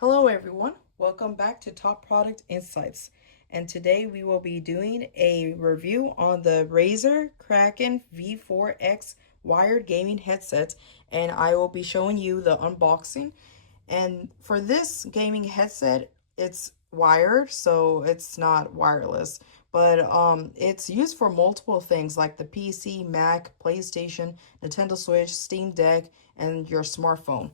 Hello everyone, welcome back to Top Product Insights. And today we will be doing a review on the Razer Kraken V4X wired gaming headset, and I will be showing you the unboxing. And for this gaming headset, it's wired, so it's not wireless, but it's used for multiple things like the PC, Mac, PlayStation, Nintendo Switch, Steam Deck, and your smartphone.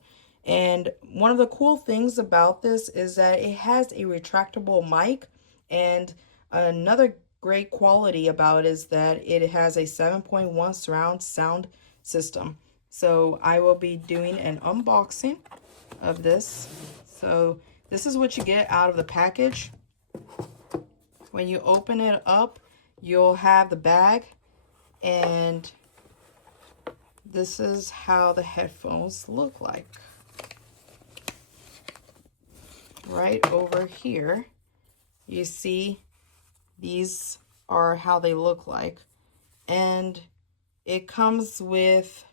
And one of the cool things about this is that it has a retractable mic, and another great quality about it is that it has a 7.1 surround sound system. So I will be doing an unboxing of this. So this is what you get out of the package. When you open it up, you'll have the bag, and this is how the headphones look like. Right over here, you see these are how they look like, and it comes with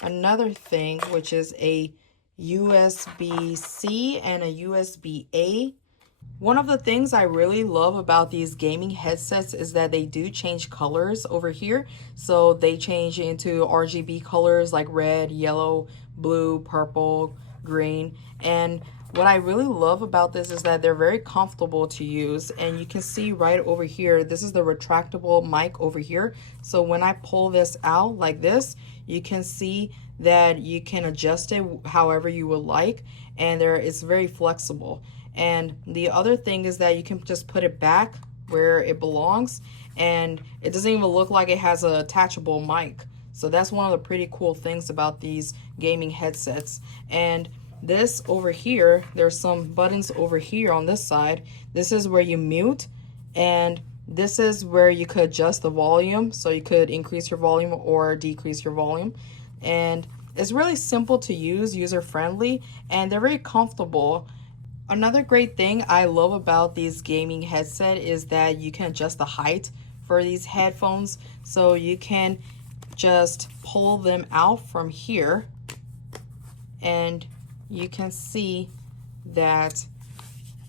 another thing, which is a USB-C and a USB-A. One of the things I really love about these gaming headsets is that they do change colors over here. So they change into RGB colors like red, yellow, blue, purple, green. And what I really love about this is that they're very comfortable to use. And you can see right over here, this is the retractable mic over here. So when I pull this out like this, you can see that you can adjust it however you would like. And it's very flexible. And the other thing is that you can just put it back where it belongs, and it doesn't even look like it has an attachable mic. So that's one of the pretty cool things about these gaming headsets. And this over here, there's some buttons over here on this side. This is where you mute, and this is where you could adjust the volume. So you could increase your volume or decrease your volume. And it's really simple to use, user-friendly, and they're very comfortable. Another great thing I love about these gaming headset is that you can adjust the height for these headphones. So you can just pull them out from here, and you can see that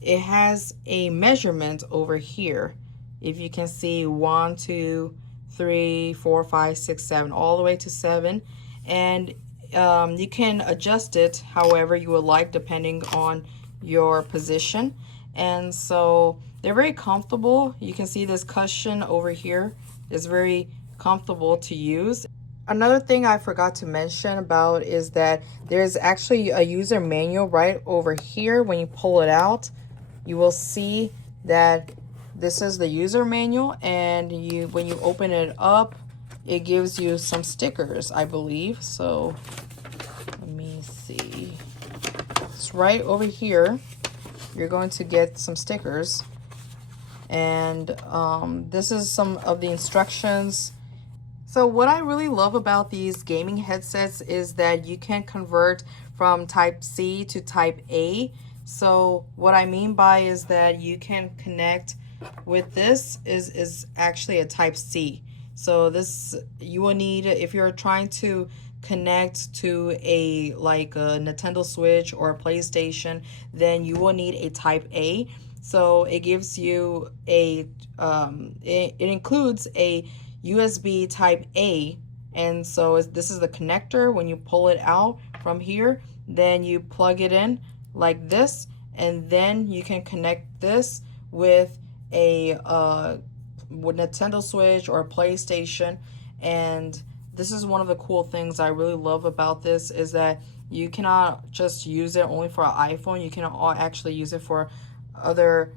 it has a measurement over here. If you can see 1, 2, 3, 4, 5, 6, 7, all the way to 7. And you can adjust it however you would like depending on your position. And so they're very comfortable. You can see this cushion over here is very comfortable to use. Another thing I forgot to mention about is that there's actually a user manual right over here. When you pull it out, you will see that this is the user manual, and when you open it up, it gives you some stickers, I believe. So let me see. It's right over here. You're going to get some stickers, and this is some of the instructions. So what I really love about these gaming headsets is that you can convert from type C to type A. So what I mean by is that you can connect with this is actually a type C. So this you will need if you're trying to connect to a Nintendo Switch or a PlayStation, then you will need a type A. So it gives you a it includes a USB type A, and so this is the connector. When you pull it out from here, then you plug it in like this, and then you can connect this with a Nintendo Switch or a PlayStation. And this is one of the cool things I really love about this is that you cannot just use it only for an iPhone. You can actually use it for other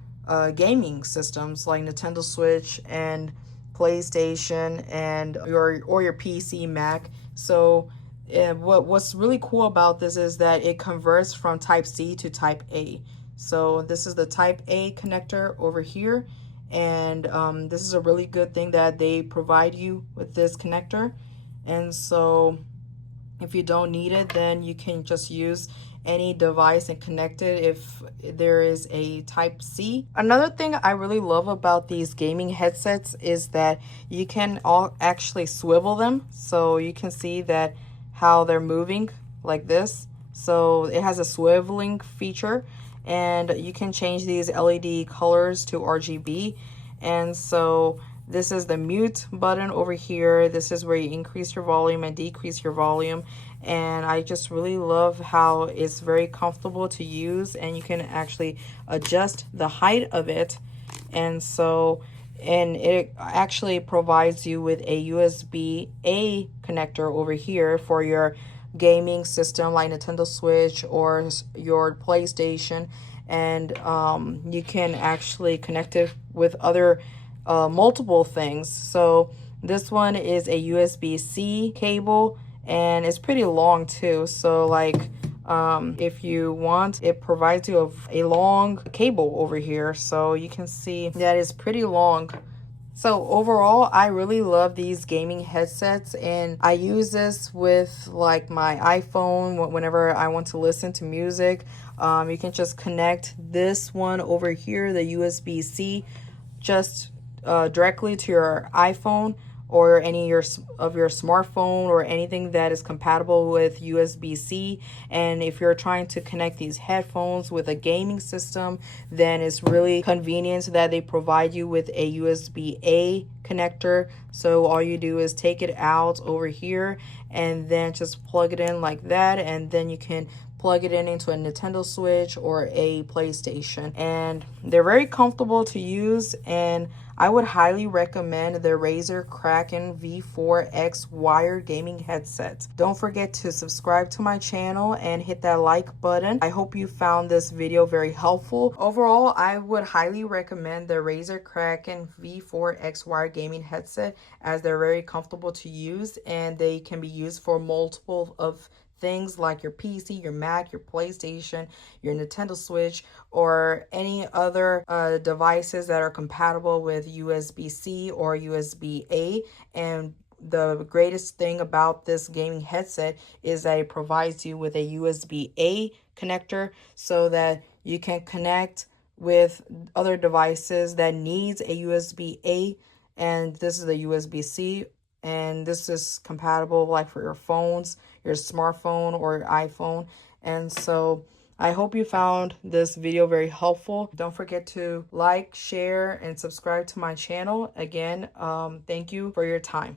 gaming systems like Nintendo Switch and PlayStation and your PC, Mac. So what's really cool about this is that it converts from type C to type A. So this is the type A connector over here, and this is a really good thing that they provide you with this connector. And so if you don't need it, then you can just use any device and connect it if there is a type C. Another thing I really love about these gaming headsets is that you can actually swivel them. So you can see that how they're moving like this. So it has a swiveling feature, and you can change these LED colors to RGB. And so this is the mute button over here. This is where you increase your volume and decrease your volume. And I just really love how it's very comfortable to use, and you can actually adjust the height of it. And so, and it actually provides you with a USB-A connector over here for your gaming system like Nintendo Switch or your PlayStation. And you can actually connect it with other multiple things. So this one is a USB-C cable, and it's pretty long too. So like if you want, it provides you a long cable over here, so you can see that is pretty long. So overall, I really love these gaming headsets, and I use this with like my iPhone whenever I want to listen to music. You can just connect this one over here, the USB-C, just directly to your iPhone or any of your smartphone or anything that is compatible with USB-C. And if you're trying to connect these headphones with a gaming system, then it's really convenient that they provide you with a USB-A connector. So all you do is take it out over here and then just plug it in like that, and then you can plug it in into a Nintendo Switch or a PlayStation. And they're very comfortable to use, and I would highly recommend the Razer Kraken V4X wired gaming headset. Don't forget to subscribe to my channel and hit that like button. I hope you found this video very helpful. Overall, I would highly recommend the Razer Kraken V4X wired gaming headset, as they're very comfortable to use and they can be used for multiple of things like your PC, your Mac, your PlayStation, your Nintendo Switch, or any other devices that are compatible with USB-C or USB-A. And the greatest thing about this gaming headset is that it provides you with a USB-A connector so that you can connect with other devices that needs a USB-A, and this is a USB-C, and this is compatible like for your phones, your smartphone or your iPhone. And so I hope you found this video very helpful. Don't forget to like, share, and subscribe to my channel. Again, thank you for your time.